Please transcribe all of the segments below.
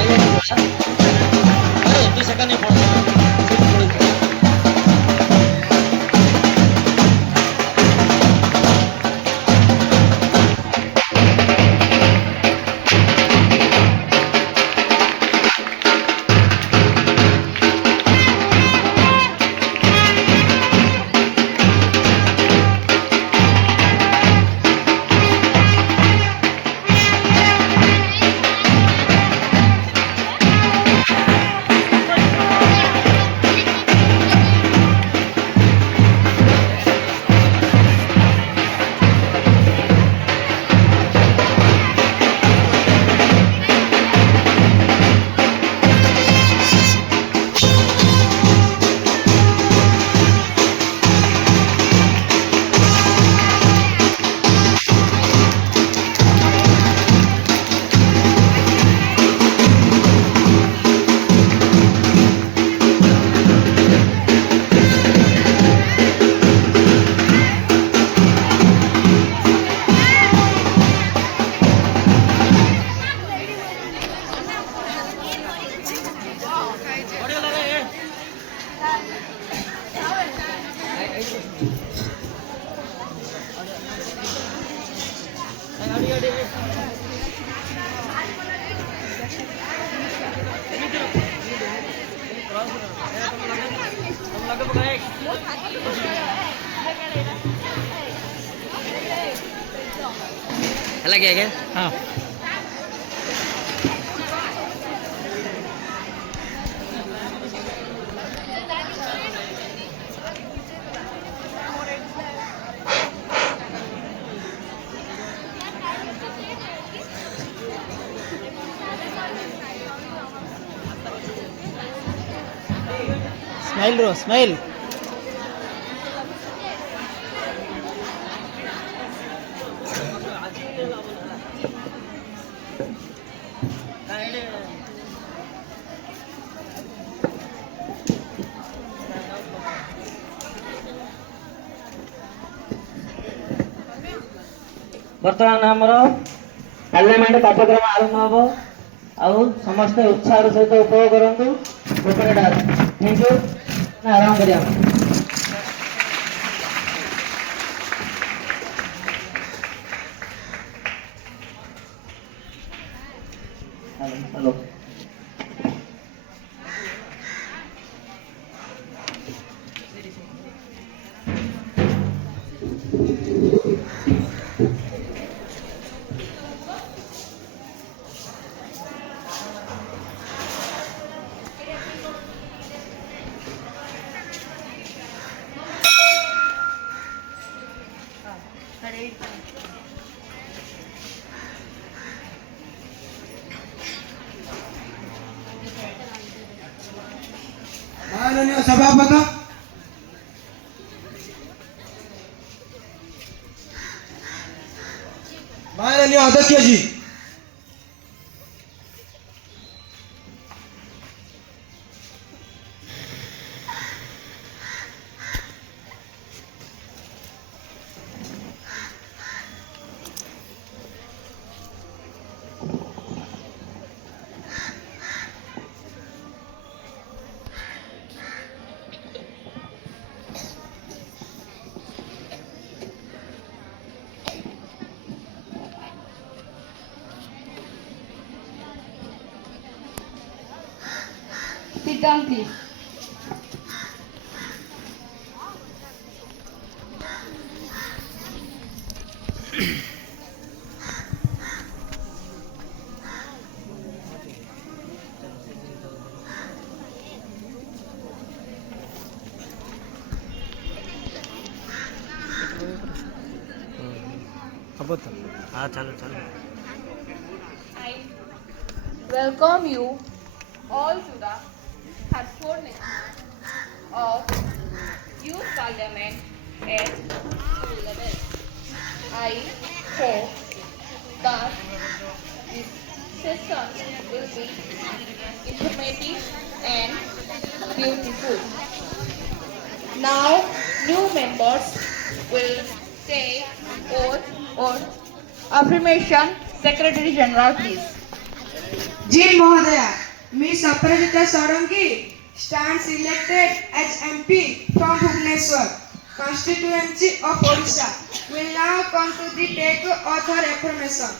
अरे 2 सेकंड नहीं पड़ता। लगे क्या? हाँ स्माइल रो स्माइल बर्तमान आमर पार्लियामेंट कार्यक्रम आरंभ हम आउ समस्ते उत्साह सहित उपभोग करूँ। थैंक यू आरंभ करिया। हेलो माननीय सभापति माननीय अध्यक्ष जी Sit down, please. हाँ चलो चलो I welcome you all to the third of Youth Parliament at school level. I hope that this session will be informative and beautiful. Now, new members will take oath or affirmation. Secretary General, please. जी महोदया, Miss Aparajita Sarangi stands elected as MP from Bhubaneswar, constituency of Odisha. Will now come to the take oath or affirmation.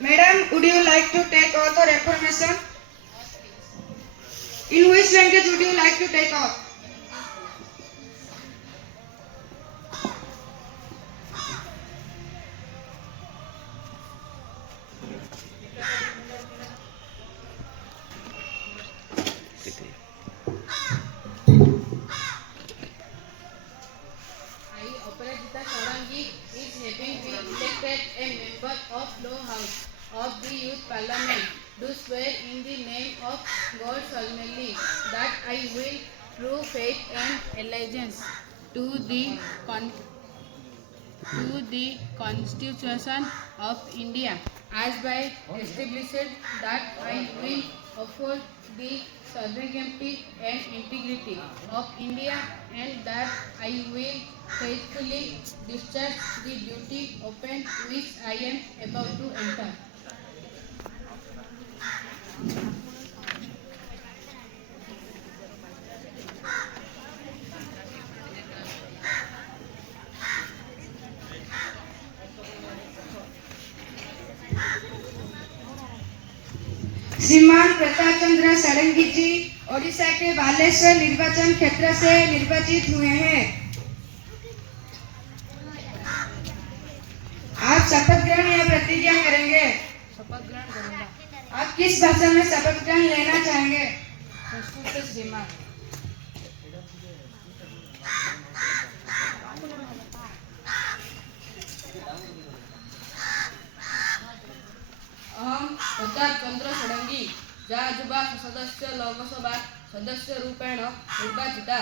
Madam, would you like to take oath or affirmation? In which language would you like to take oath? I, Aparajita Sarangi, is having been elected a member of Lower House of the Youth Parliament, do swear in the name of God solemnly that I will prove faith and allegiance to the Constitution of India, as by established that I will uphold the sovereignty and integrity of India, and that I will faithfully discharge the duty upon which I am about to enter. श्रीमान प्रताप चंद्र सारंगी जी ओडिशा के बालेश्वर निर्वाचन क्षेत्र से निर्वाचित हुए हैं। आप शपथ ग्रहण या प्रतिज्ञा करेंगे? शपथ ग्रहण करूंगा। आप किस भाषा में शपथ ग्रहण लेना चाहेंगे? संस्कृत से श्रीमान। अहम प्रताप चंद्र षडंगी जाजुबा सदस्य लोकसभा सदस्य रूपेण निर्वाचिता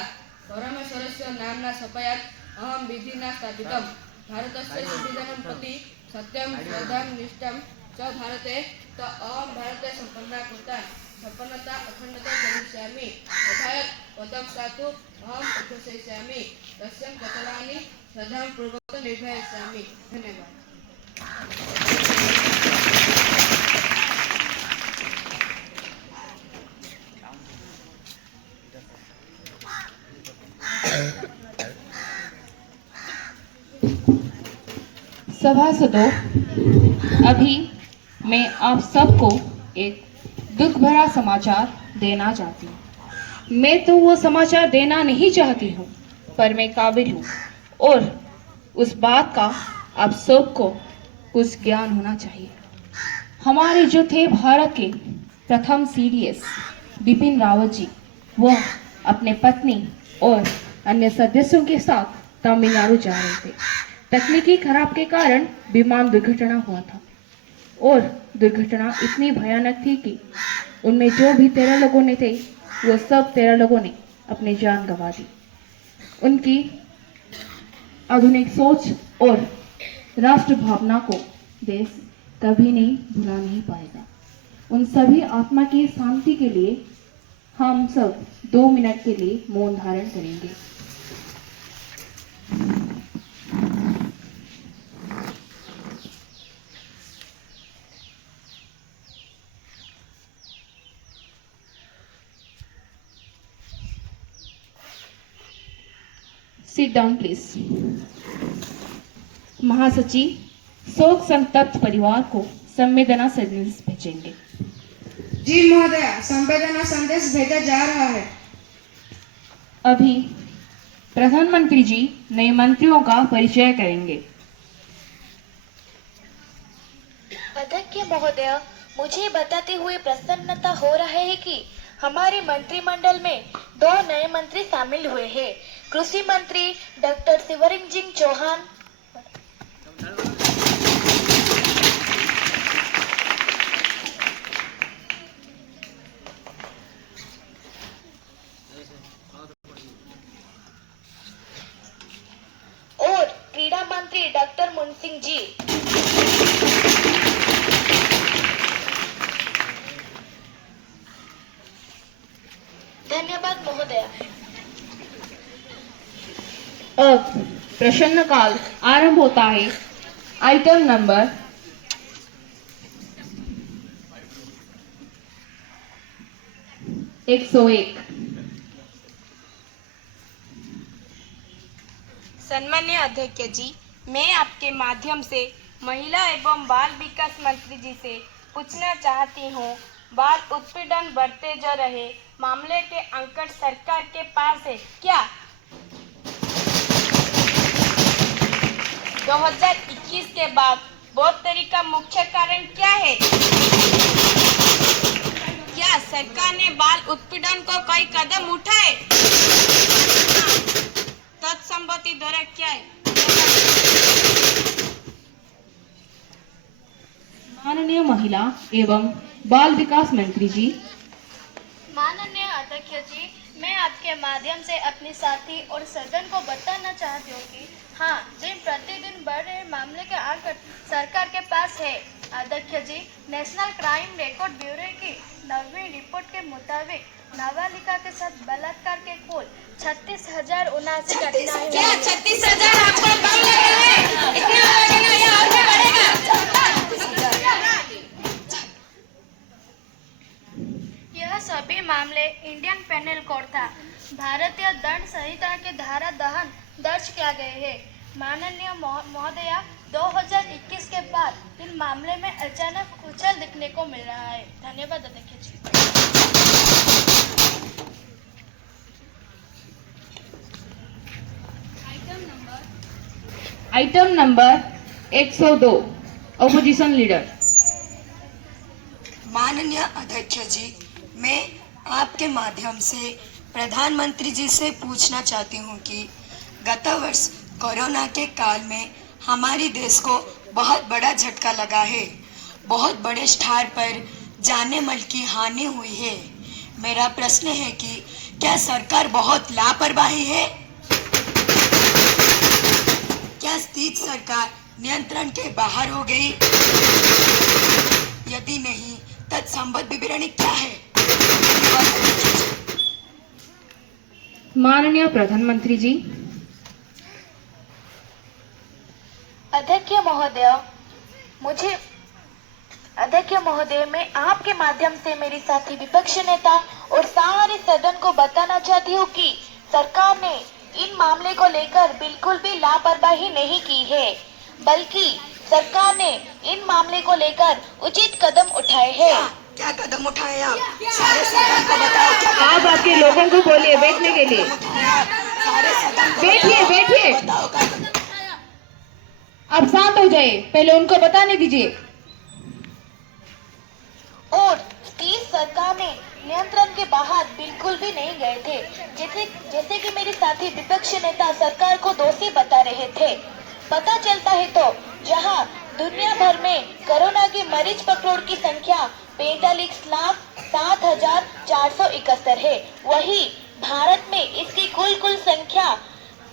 परमेश्वरस्य नाम्ना शपयात् अहं विधिना स्थापितं भारतस्य संविधानं प्रति सत्यं श्रद्धां निष्ठां च भारते त अहं भारते सम्पन्नता अखण्डता करिष्यामि यथायत् पदं सातु अहं उद्घोषयिष्यामि तस्य कर्तव्यानि श्रद्धापूर्वकं निर्वहयिष्यामि। धन्यवाद। सभासदों, अभी मैं आप सबको एक दुख भरा समाचार देना चाहती हूँ। मैं तो वो समाचार देना नहीं चाहती हूँ, पर मैं काबिल हूँ और उस बात का आप सबको कुछ ज्ञान होना चाहिए। हमारे जो थे भारत के प्रथम सीडीएस बिपिन रावत जी, वह अपने पत्नी और अन्य सदस्यों के साथ तमिलनाडु जा रहे थे। तकनीकी खराब के कारण विमान दुर्घटना हुआ था और दुर्घटना इतनी भयानक थी कि उनमें जो भी 13 लोगों ने थे, वो सब 13 लोगों ने अपनी जान गंवा दी। उनकी आधुनिक सोच और राष्ट्र भावना को देश कभी नहीं भुला नहीं पाएगा। उन सभी आत्मा की शांति के लिए हम सब 2 मिनट के लिए मौन धारण करेंगे। Sit down, please. महासचिव शोक संतप्त परिवार को संवेदना संदेश भेजेंगे। जी महोदया, संवेदना संदेश भेजा जा रहा है। अभी प्रधानमंत्री जी नए मंत्रियों का परिचय करेंगे। अध्यक्ष महोदय, मुझे बताते हुए प्रसन्नता हो रहा है कि हमारे मंत्रिमंडल में 2 नए मंत्री शामिल हुए हैं। कृषि मंत्री डॉक्टर शिवराज सिंह चौहान और क्रीड़ा मंत्री डॉक्टर मुन सिंह जी। धन्यवाद महोदय। अब प्रश्नकाल आरंभ होता है। Item number 101। सम्मानीय अध्यक्ष जी, मैं आपके माध्यम से महिला एवं बाल विकास मंत्री जी से पूछना चाहती हूँ, बाल उत्पीड़न बढ़ते जा रहे मामले के अंकड़ सरकार के पास है क्या? 2021 के बाद बढ़ोतरी का मुख्य कारण क्या है? क्या सरकार ने बाल उत्पीड़न को कोई कदम उठाए? तत्संबंधी दौरा क्या है? माननीय महिला एवं बाल विकास मंत्री जी। माननीय अध्यक्ष जी, मैं आपके माध्यम से अपने साथी और सदन को बताना चाहती हूँ कि हाँ, दिन प्रतिदिन बढ़ रहे मामले के आंकड़े सरकार के पास है। अध्यक्ष जी, नेशनल क्राइम रिकॉर्ड ब्यूरो की 9वीं रिपोर्ट के मुताबिक नाबालिगा के साथ बलात्कार के कुल 36,079 घटनाएं। क्या 36,000 आपको कम लगे हैं? इतने लगेगा या और भी बढ़ेगा? यह सभी मामले इंडियन पेनल कोड था, भारतीय दंड संहिता के धारा दहन दर्ज किया गए हैं। माननीय महोदया, 2021 के बाद इन मामले में अचानक उछाल दिखने को मिल रहा है। धन्यवाद अध्यक्ष जी। Item number 102, opposition leader. माननीय अध्यक्ष जी, मैं आपके माध्यम से प्रधानमंत्री जी से पूछना चाहती हूँ कि गत वर्ष कोरोना के काल में हमारे देश को बहुत बड़ा झटका लगा है। बहुत बड़े स्तर पर जाने माल की हानि हुई है। मेरा प्रश्न है कि क्या सरकार बहुत लापरवाही है? क्या स्थिति सरकार नियंत्रण के बाहर हो गई? यदि नहीं, तत्संबद्ध विवरणी क्या है? माननीय प्रधानमंत्री जी। अध्यक्ष महोदय, मैं आपके माध्यम से मेरी साथी विपक्ष नेता और सारे सदन को बताना चाहती हूँ कि सरकार ने इन मामले को लेकर बिल्कुल भी लापरवाही नहीं की है, बल्कि सरकार ने इन मामले को लेकर उचित कदम उठाए हैं। क्या कदम उठाए आप? सारे सदन को बताओ क्या कदम आप आपके लोगों को बोलिए बैठने के लिए। सारे सदन को बैठिए बैठिए, बताओ क्या कदम। आप शांत हो जाइए, पहले उनको बताने दीजिए। और इस सरकार ने नियंत्रण के बाहर बिल्कुल भी नहीं गए थे। जैसे कि मेरे साथी विपक्ष नेता सरकार को दोषी बता रहे थे। पता चलता है तो जहां दुनिया भर में कोरोना के मरीज पकड़ों की संख्या 45,07,471 है, वही भारत में इसकी कुल संख्या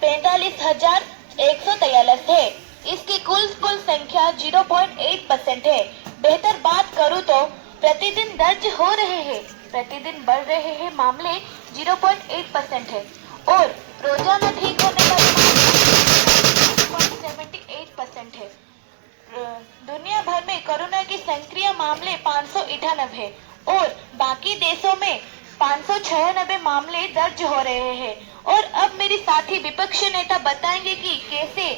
45,143 है। इसकी कुल संख्या 0.8% है। बेहतर बात करूं तो प्रतिदिन दर्ज हो रहे हैं, प्रतिदिन बढ़ रहे हैं मामले 0.8% है और रोजाना ठीक होने वाले मामले 78% है। दुनिया भर में कोरोना की सक्रिय मामले 598 है और बाकी देशों में 596 मामले दर्ज हो रहे हैं। और अब मेरे साथी विपक्ष नेता बताएंगे कि कैसे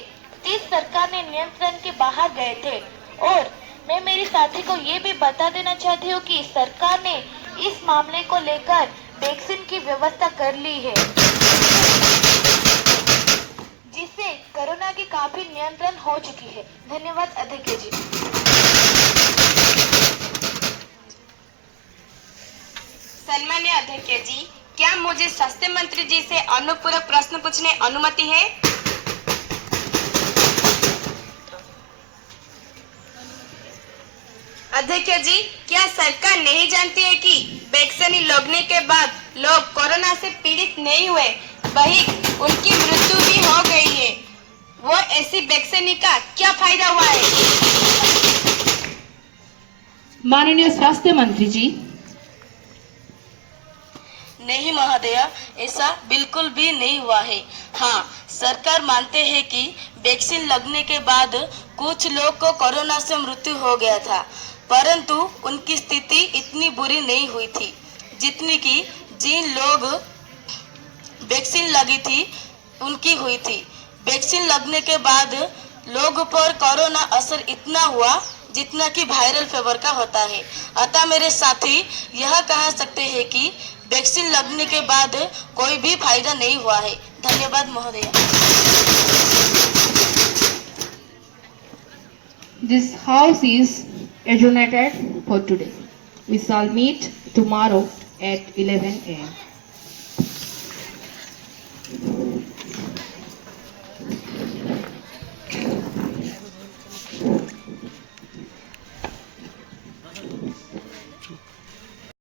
इस सरकार ने नियंत्रण के बाहर गए थे। और मैं मेरी साथी को ये भी बता देना चाहती हूँ कि सरकार ने इस मामले को लेकर वैक्सीन की व्यवस्था कर ली है, जिससे कोरोना की काफी नियंत्रण हो चुकी है। धन्यवाद अध्यक्ष जी। सम्मानीय अध्यक्ष जी, क्या मुझे स्वास्थ्य मंत्री जी से अनुपूरक प्रश्न पूछने अनुमति है? अध्यक्ष जी, क्या सरकार नहीं जानती है कि वैक्सीन लगने के बाद लोग कोरोना से पीड़ित नहीं हुए, वहीं उनकी मृत्यु भी हो गई है? वो ऐसी वैक्सीन का क्या फायदा हुआ है? माननीय स्वास्थ्य मंत्री जी। नहीं महोदय, ऐसा बिल्कुल भी नहीं हुआ है। हाँ, सरकार मानते हैं कि वैक्सीन लगने के बाद कुछ लोग को कोरोना से मृत्यु हो गया था, परंतु उनकी स्थिति इतनी बुरी नहीं हुई थी जितनी कि जिन लोग वैक्सीन लगी थी उनकी हुई थी। वैक्सीन लगने के बाद लोग पर कोरोना असर इतना हुआ जितना कि वायरल फीवर का होता है। अतः मेरे साथी यह कह सकते हैं कि वैक्सीन लगने के बाद कोई भी फायदा नहीं हुआ है। धन्यवाद महोदय। This house is adjourned for today. We shall meet tomorrow at 11 a.m.